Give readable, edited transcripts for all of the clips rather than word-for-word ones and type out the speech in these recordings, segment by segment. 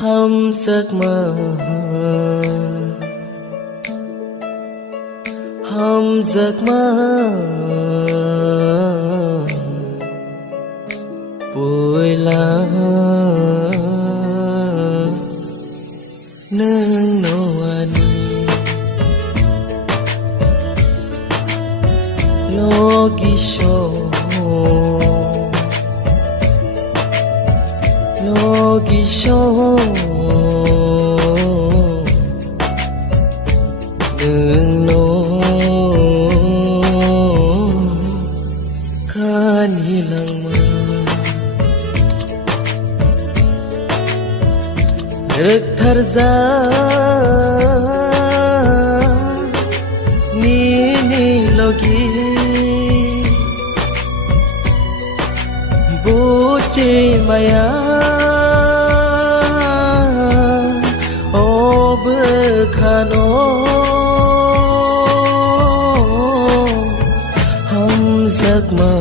hăm giấc mơ, hăm giấc mơ bụi lá nương nô ani logi show logi show nương nô khani lang ma rực thar ra ni ni logi buci maya o bekhano hum giấc mơ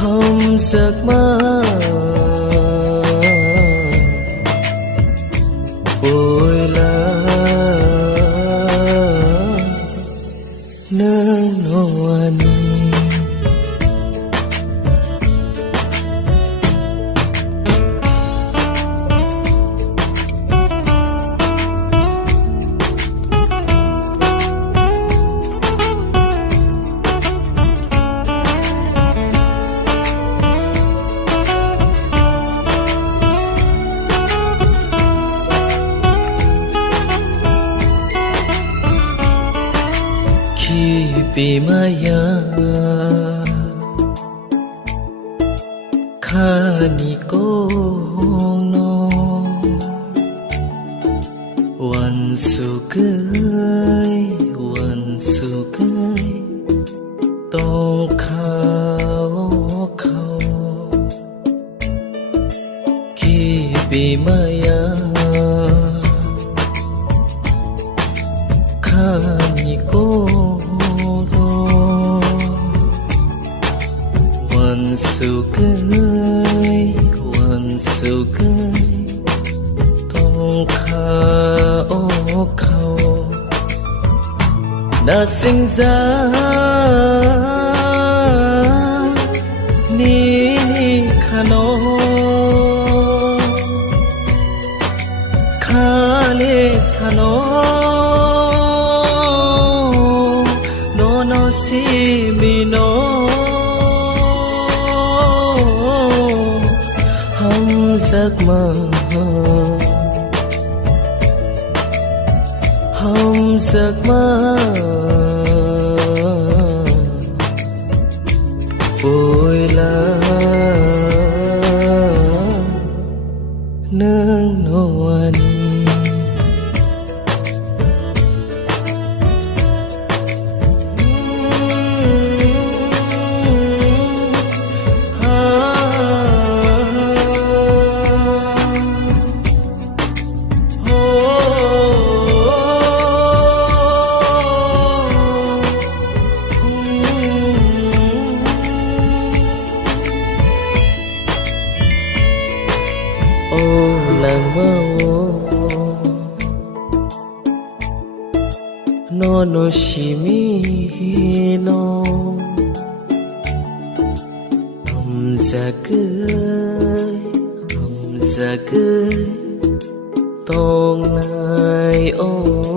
hum giấc mơ bụi lá nương nô ani Bimaya khani kong no wan su cười tong khao khao khi bimaya khani kong su cười tong khao khao đã sinh ra ni khano khale sano no no si mi no hum giấc mơ hum giấc mơ bụi lá nương nô ani lang mơ no no shimi no hum giấc tong nai o